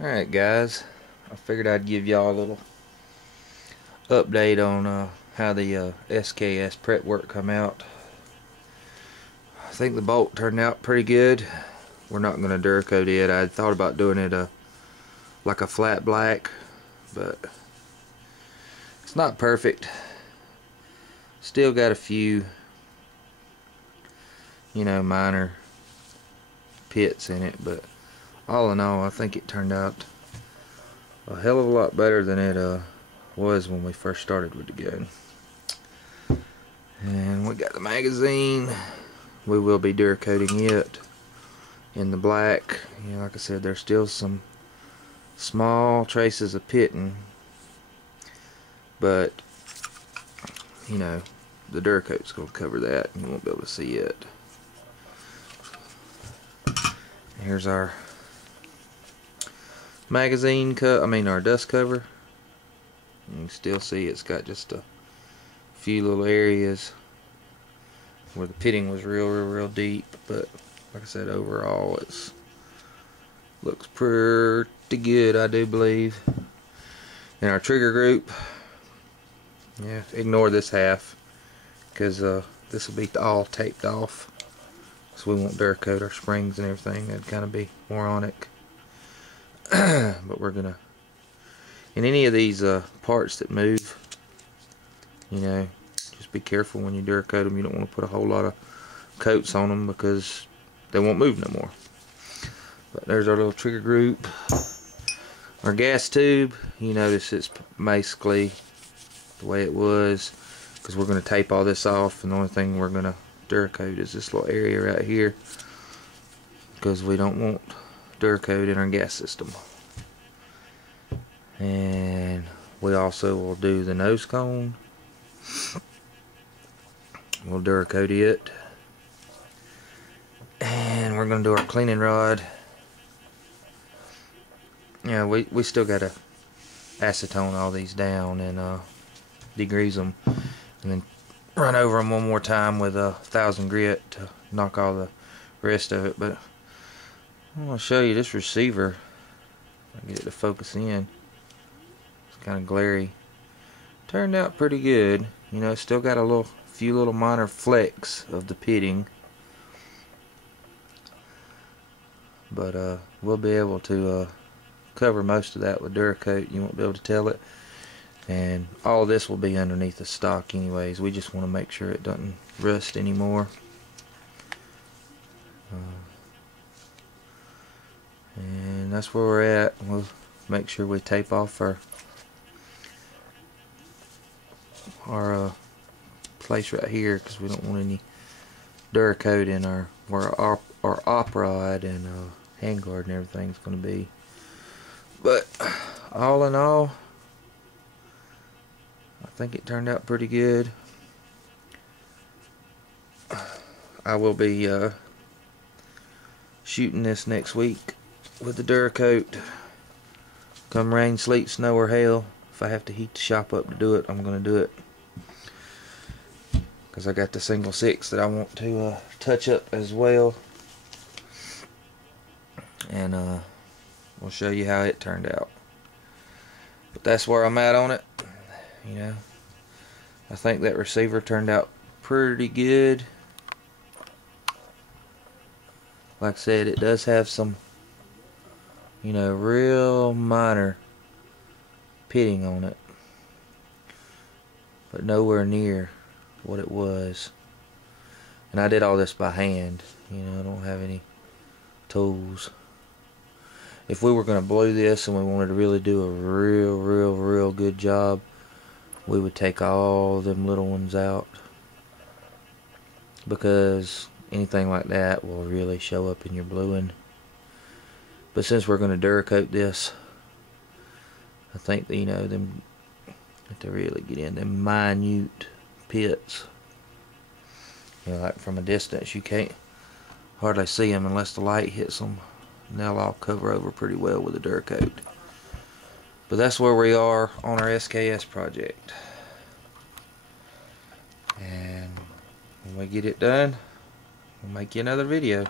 Alright guys, I figured I'd give y'all a little update on how the SKS prep work come out. I think the bolt turned out pretty good. We're not going to Duracoat it. I thought about doing it like a flat black, but it's not perfect. Still got a few, minor pits in it, but all in all, I think it turned out a hell of a lot better than it was when we first started with the gun. And we got the magazine. We will be Duracoating it in the black. Like I said, there's still some small traces of pitting, but the Duracoat's going to cover that. You won't be able to see it. Here's our magazine our dust cover. You can still see it's got just a few little areas where the pitting was real deep, but like I said, overall it's looks pretty good, I do believe. In our trigger group, ignore this half because this will be all taped off, so we won't Duracoat our springs and everything. That'd kind of be moronic. But we're gonna, in any of these parts that move, just be careful when you Duracoat them. You don't want to put a whole lot of coats on them because they won't move no more. But there's our little trigger group. Our gas tube, you notice it's basically the way it was, because we're going to tape all this off, and the only thing we're going to Duracoat is this little area right here, because we don't want Duracoat in our gas system. And we also will do the nose cone. We'll Duracoat it, and we're going to do our cleaning rod. We still got to acetone all these down and degrease them, and then run over them one more time with a 1000 grit to knock all the rest of it. But I'm going to show you this receiver. I'll get it to focus in. It's kind of glary. Turned out pretty good. It's still got a few little minor flecks of the pitting, but we'll be able to cover most of that with Duracoat. You won't be able to tell it, and all of this will be underneath the stock anyways. We just want to make sure it doesn't rust anymore. And that's where we're at. We'll make sure we tape off our place right here, because we don't want any Duracoat in where our op rod and handguard and everything's going to be. But all in all, I think it turned out pretty good. I will be shooting this next week with the Duracoat. Come rain, sleet, snow, or hail. If I have to heat the shop up to do it, I'm going to do it, because I got the single 6 that I want to touch up as well. And we'll show you how it turned out. But that's where I'm at on it. I think that receiver turned out pretty good. Like I said, it does have some real minor pitting on it, but nowhere near what it was. And I did all this by hand. I don't have any tools. If we were going to blue this and we wanted to really do a real good job, we would take all them little ones out, because anything like that will really show up in your bluing. But since we're going to Duracoat this, I think that, them have to really get in them minute pits. Like from a distance, you can't hardly see them unless the light hits them, and they'll all cover over pretty well with the Duracoat. But that's where we are on our SKS project. And when we get it done, we'll make you another video.